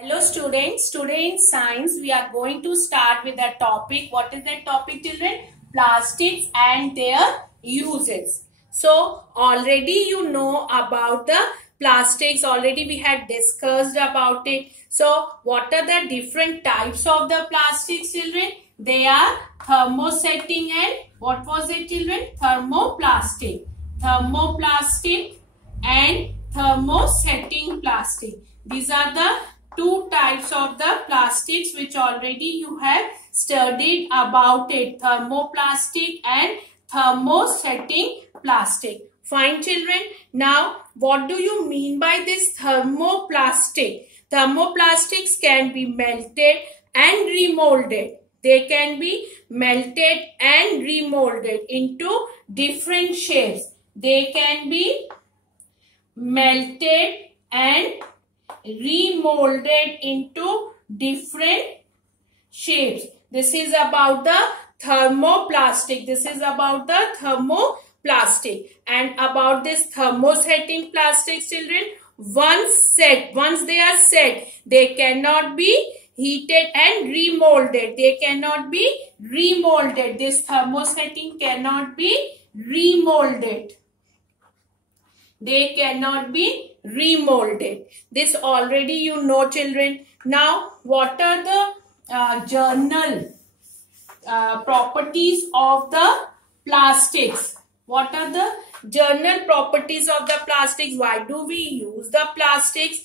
Hello students, today in science we are going to start with the topic. What is that topic, children? Plastics and their uses. So already you know about the plastics, already we had discussed about it. So what are the different types of the plastics, children? They are thermosetting and what was it, children? Thermoplastic. Thermoplastic and thermosetting plastic. These are the two types of the plastics which already you have studied about it. Thermoplastic and thermosetting plastic. Fine, children. Now, what do you mean by this thermoplastic? Thermoplastics can be melted and remolded. They can be melted and remolded into different shapes. They can be melted and remolded into different shapes. This is about the thermoplastic. This is about the thermoplastic. And about this thermosetting plastics, children, once they are set, they cannot be heated and remolded. They cannot be remolded. This thermosetting cannot be remolded. They cannot be remolded. This already you know, children. Now, what are the general properties of the plastics? What are the general properties of the plastics? Why do we use the plastics?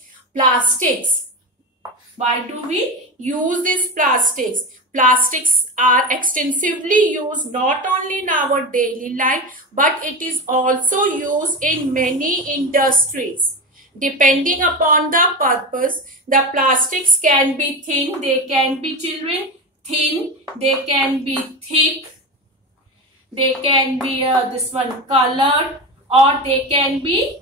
Why do we use these plastics? Plastics are extensively used not only in our daily life, but it is also used in many industries. Depending upon the purpose, the plastics can be thin, they can be, children, thin, they can be thick, they can be this one colored, or they can be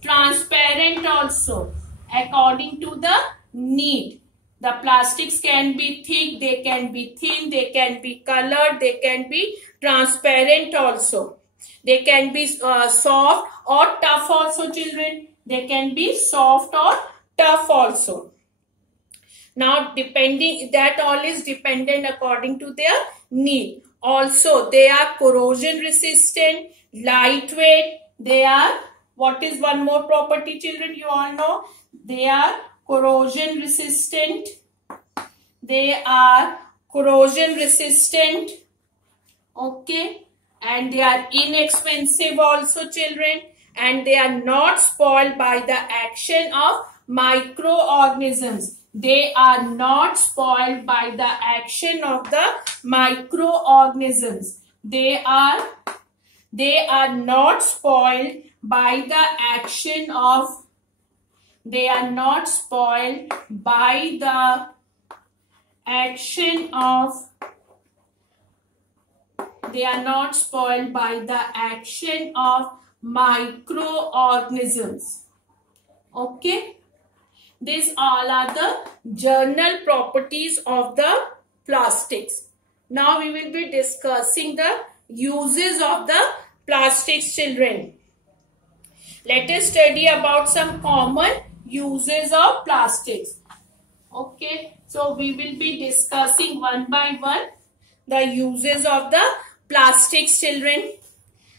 transparent also according to the need. The plastics can be thick, they can be thin, they can be colored, they can be transparent also. They can be soft or tough also, children. They can be soft or tough also. Now, that all is dependent according to their need. Also, they are corrosion resistant, lightweight. They are, what is one more property, children? You all know. They are corrosion resistant. They are corrosion resistant. Okay. And they are inexpensive also, children. And they are not spoiled by the action of microorganisms. They are not spoiled by the action of the microorganisms. They are not spoiled by the action of They are not spoiled by the action of microorganisms. Okay. These all are the general properties of the plastics. Now we will be discussing the uses of the plastics, children. Let us study about some common uses of plastics. Okay. So we will be discussing one by one the uses of the plastics, children.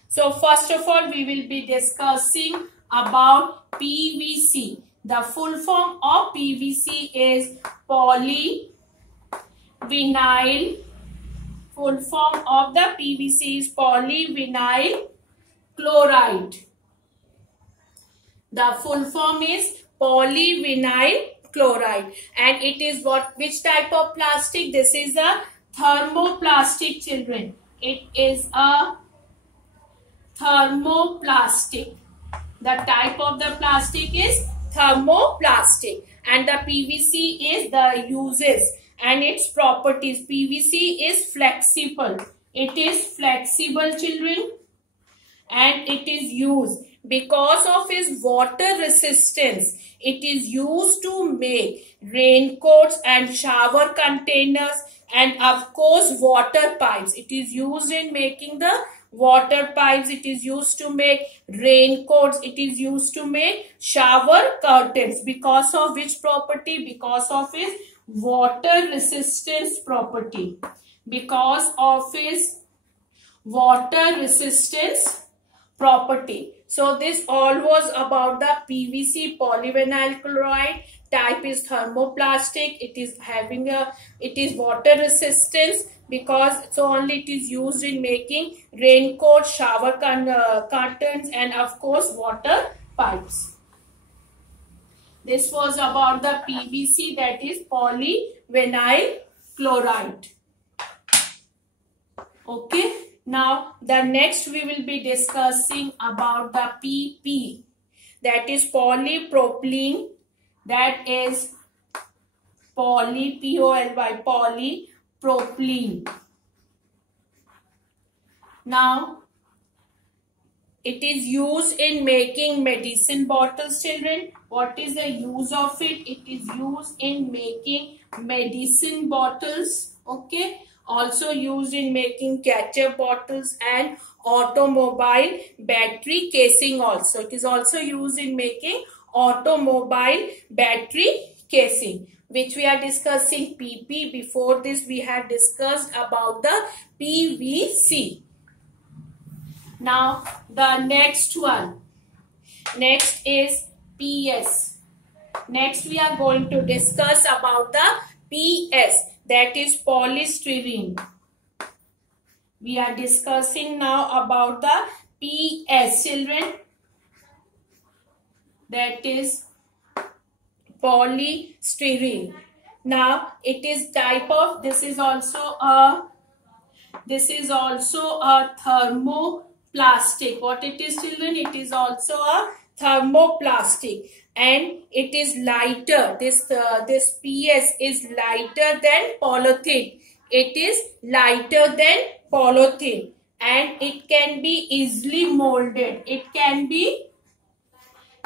So first of all, we will be discussing about PVC. The full form of PVC is polyvinyl. Full form of the PVC is polyvinyl chloride. The full form is polyvinyl chloride. And it is which type of plastic? This is a thermoplastic, children. It is a thermoplastic. The type of the plastic is thermoplastic. And the PVC is the uses and its properties. PVC is flexible. It is flexible, children. And it is used because of its water resistance. It is used to make raincoats and shower containers and of course water pipes. It is used in making the water pipes, it is used to make raincoats, it is used to make shower curtains. Because of which property? Because of its water resistance property. Because of its water resistance property. So this all was about the PVC, polyvinyl chloride. Type is thermoplastic. It is water resistance, because so only it is used in making raincoat, shower curtains, and of course water pipes. This was about the PVC, that is polyvinyl chloride. Okay. Now the next we will be discussing about the PP, that is polypropylene, that is polypropylene. Now it is used in making medicine bottles, children. What is the use of it? It is used in making medicine bottles. Okay. Also used in making ketchup bottles and automobile battery casing also. It is also used in making automobile battery casing, which we are discussing PP. Before this we had discussed about the PVC. Now the next one. Next is PS. Next we are going to discuss about the PS. That is polystyrene. We are discussing now about the PS, children. That is polystyrene. Now it is type of, this is also a thermoplastic. What it is, children? It is also a thermoplastic, and it is lighter. This PS is lighter than polythene. It is lighter than polythene, and it can be easily molded. It can be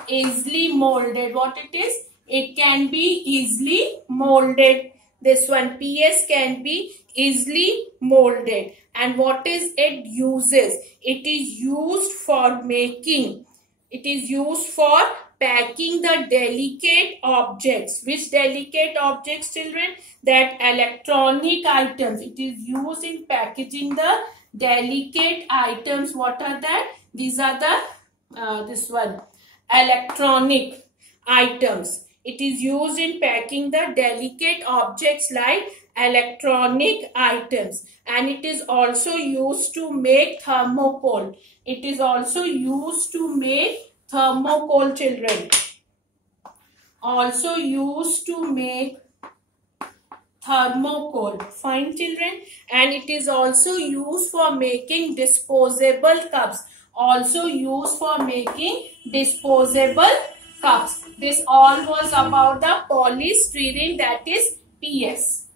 easily molded. What it is? It can be easily molded. This one, PS, can be easily molded. And what is it uses? It is used for making. It is used for packing the delicate objects. Which delicate objects, children? That electronic items. It is used in packaging the delicate items. What are that? These are the this one, electronic items. It is used in packing the delicate objects like electronic items, and it is also used to make thermocol. It is also used to make thermocol, children. Also used to make thermocol. Fine, children. And it is also used for making disposable cups. Also used for making disposable cups. This all was about the polystyrene, that is PS.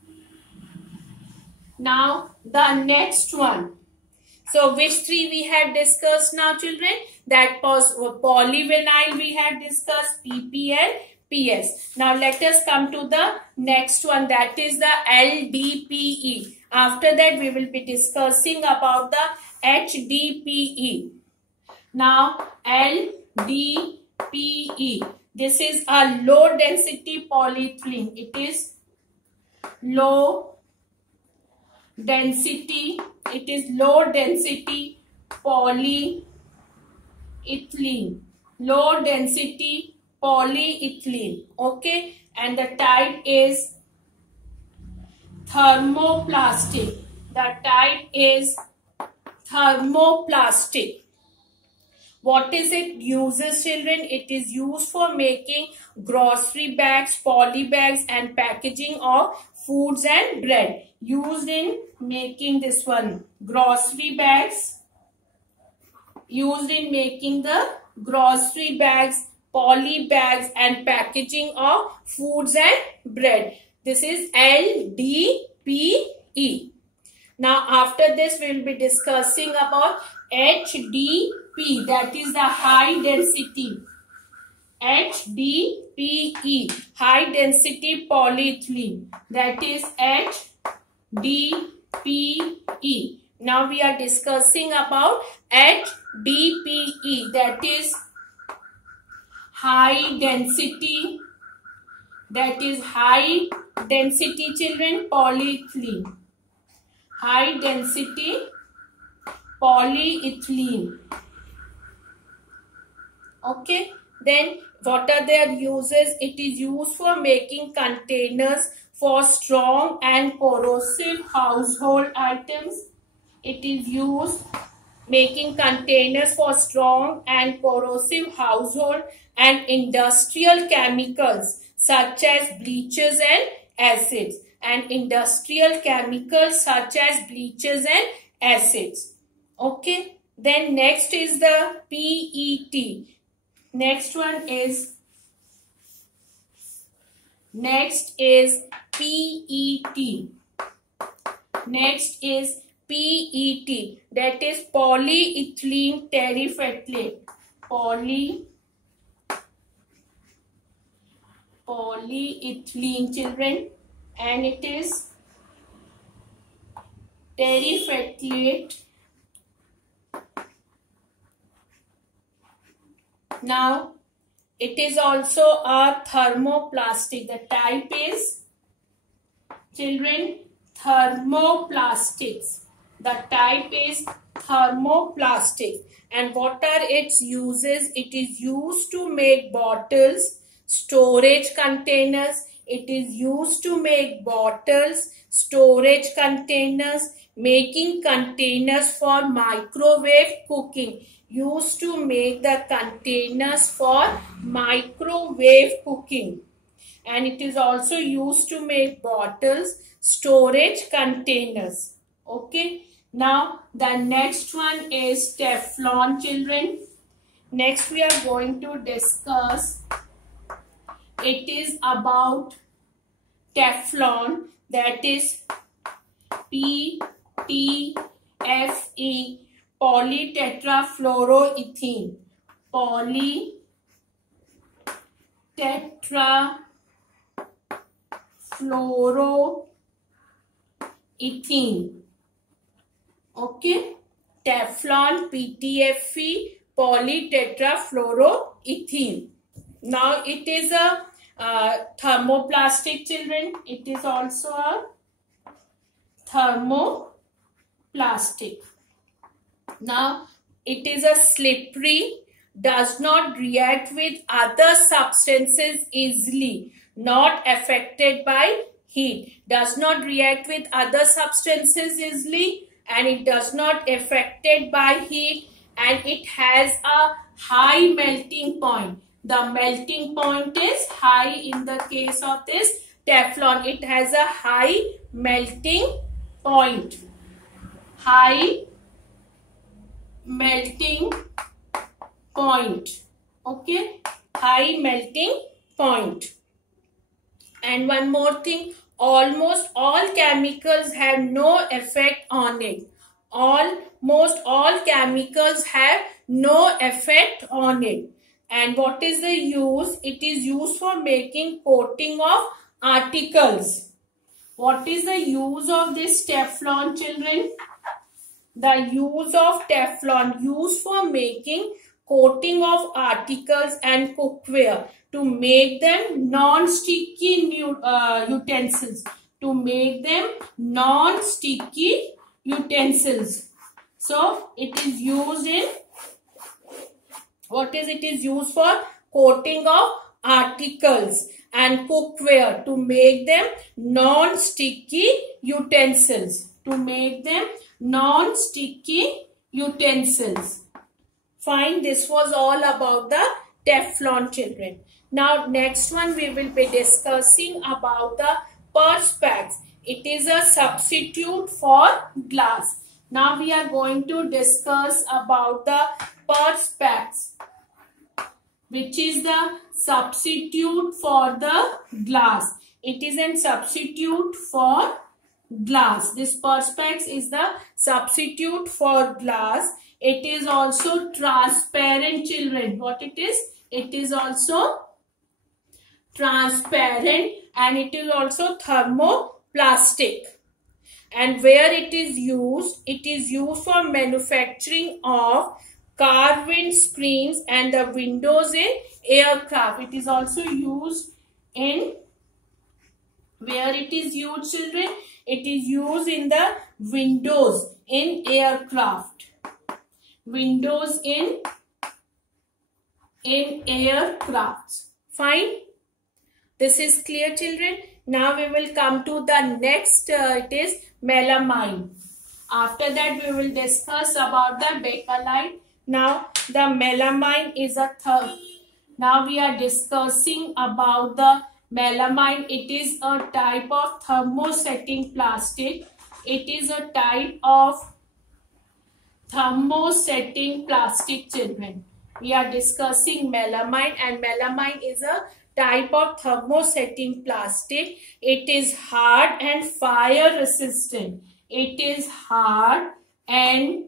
Now the next one. So which three we have discussed now, children? That was polyvinyl we had discussed, PP and PS. Now let us come to the next one, that is the LDPE. After that we will be discussing about the HDPE. Now LDPE. This is a low density polyethylene. It is low density. It is low density polyethylene. Low density polyethylene. Okay. And the type is thermoplastic. The type is thermoplastic. What is it uses, children? It is used for making grocery bags, poly bags, and packaging of foods and bread. Used in making this one, grocery bags. Used in making the grocery bags, poly bags, and packaging of foods and bread. This is LDPE. Now after this we will be discussing about HDP, that is the high density. HDPE, high density polyethylene, that is HDPE. Now we are discussing about HDPE, that is high density, children, polyethylene. High density polyethylene. Okay, then what are their uses? It is used for making containers for strong and corrosive household items. It is used making containers for strong and corrosive household and industrial chemicals such as bleaches and acids. Okay, then next is the PET. Next is PET. That is polyethylene terephthalate. Polyethylene, children, and it is terephthalate. Now, it is also a thermoplastic. The type is, children, thermoplastics. The type is thermoplastic. And what are its uses? It is used to make bottles, storage containers. Making containers for microwave cooking. Used to make the containers for microwave cooking. And it is also used to make bottles, storage containers. Okay. Now, the next one is Teflon, children. Next, we are going to discuss. It is about Teflon, that is PTFE, polytetrafluoroethene. Polytetrafluoroethene. Okay, Teflon, PTFE, polytetrafluoroethene. Now it is a thermoplastic, children. It is also a thermoplastic. Now it is a slippery, does not react with other substances easily, not affected by heat. Does not react with other substances easily, and it does not affected by heat, and it has a high melting point. The melting point is high in the case of this Teflon. It has a high melting point. Okay, high melting point. And one more thing, almost all chemicals have no effect on it. Almost all chemicals have no effect on it. And what is the use? It is used for making coating of articles. What is the use of this Teflon, children? The use of Teflon, used for making coating of articles and cookware to make them non-sticky utensils. So it is used in, what is it is used for? Coating of articles and cookware to make them non-sticky utensils. Fine, this was all about the Teflon, children. Now next one we will be discussing about the Perspex. It is a substitute for glass. Now we are going to discuss about the Perspex, which is the substitute for the glass. It is a substitute for glass. This Perspex is the substitute for glass. It is also transparent, children. What it is? It is also transparent, and it is also thermoplastic. And where it is used for manufacturing of car windscreens and the windows in aircraft. It is also used in, where it is used, children? It is used in the windows in aircraft. Windows in aircrafts. Fine. This is clear, children. Now we will come to the next, it is melamine. After that we will discuss about the bakelite. Now the melamine is a third. Now we are discussing about the melamine. It is a type of thermosetting plastic. It is a type of thermosetting plastic, children. We are discussing melamine, and melamine is a type of thermosetting plastic. It is hard and fire resistant. It is hard and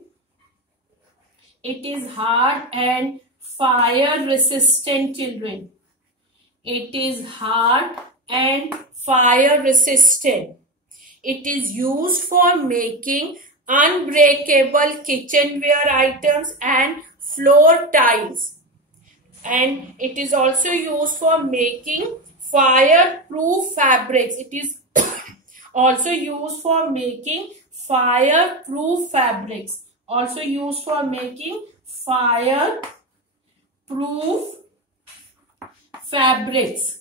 fire resistant, children. It is hard and fire resistant. It is used for making unbreakable kitchenware items and floor tiles. And it is also used for making fireproof fabrics. It is also used for making fireproof fabrics. Also used for making fireproof fabrics.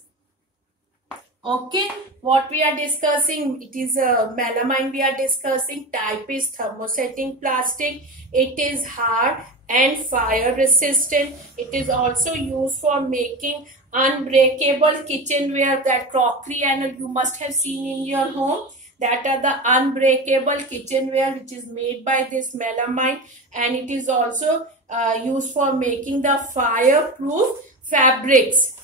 Okay, what we are discussing, it is melamine we are discussing. Type is thermosetting plastic. It is hard and fire resistant. It is also used for making unbreakable kitchenware, that crockery and you must have seen in your home. That are the unbreakable kitchenware which is made by this melamine, and it is also used for making the fireproof fabrics.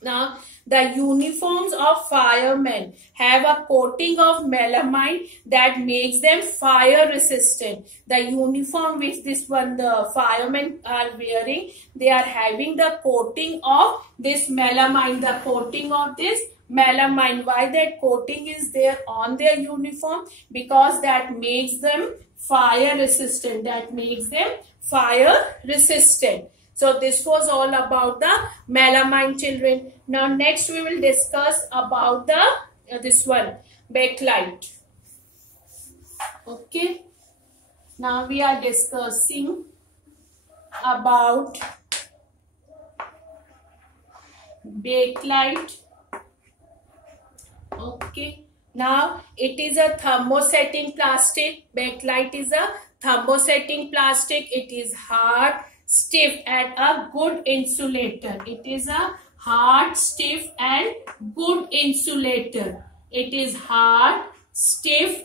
Now, the uniforms of firemen have a coating of melamine that makes them fire resistant. The uniform which the firemen are wearing, they are having the coating of this melamine. The coating of this melamine. Why that coating is there on their uniform? Because that makes them fire resistant. That makes them fire resistant. So this was all about the melamine, children. Now next we will discuss about the this one, bakelite. Okay. Now we are discussing about bakelite. Okay. Now it is a thermosetting plastic. Bakelite is a thermosetting plastic. It is hard, stiff and a good insulator. It is a hard, stiff and good insulator. It is hard, stiff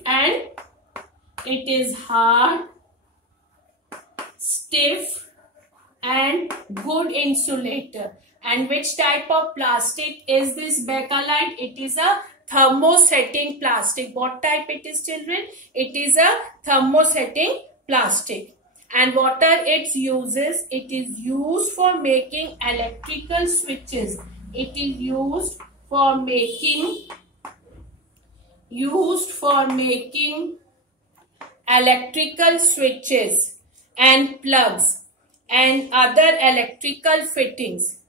and good insulator. And which type of plastic is this bakelite? It is a thermosetting plastic. What type it is, children? It is a thermosetting plastic. And what are its uses? It is used for making electrical switches. It is used for making electrical switches and plugs and other electrical fittings.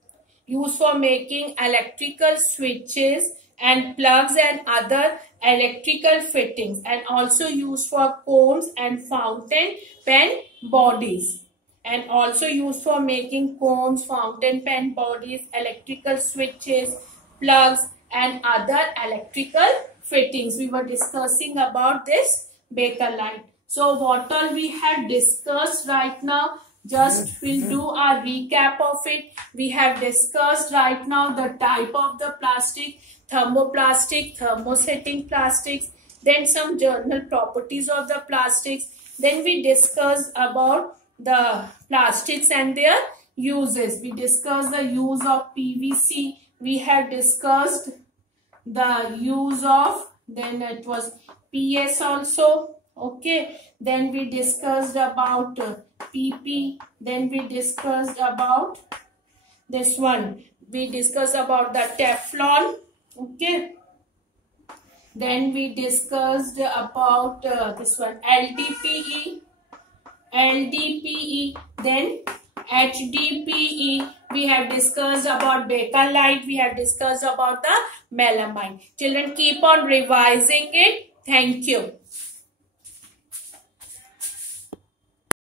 Used for making electrical switches and plugs and other electrical fittings, and also used for combs and fountain pen bodies, and also used for making combs, fountain pen bodies, electrical switches, plugs and other electrical fittings. We were discussing about this bakelite. So what all we have discussed right now, just we'll do a recap of it. We have discussed right now the type of the plastic, thermoplastic, thermosetting plastics, then some general properties of the plastics. Then we discussed about the plastics and their uses. We discussed the use of PVC. We have discussed the use of, then it was PS also. Okay, then we discussed about PP. Then we discussed about this one. We discussed about the Teflon. Okay. Then we discussed about this one, LDPE, then HDPE. We have discussed about bakelite. We have discussed about the melamine. Children, keep on revising it. Thank you.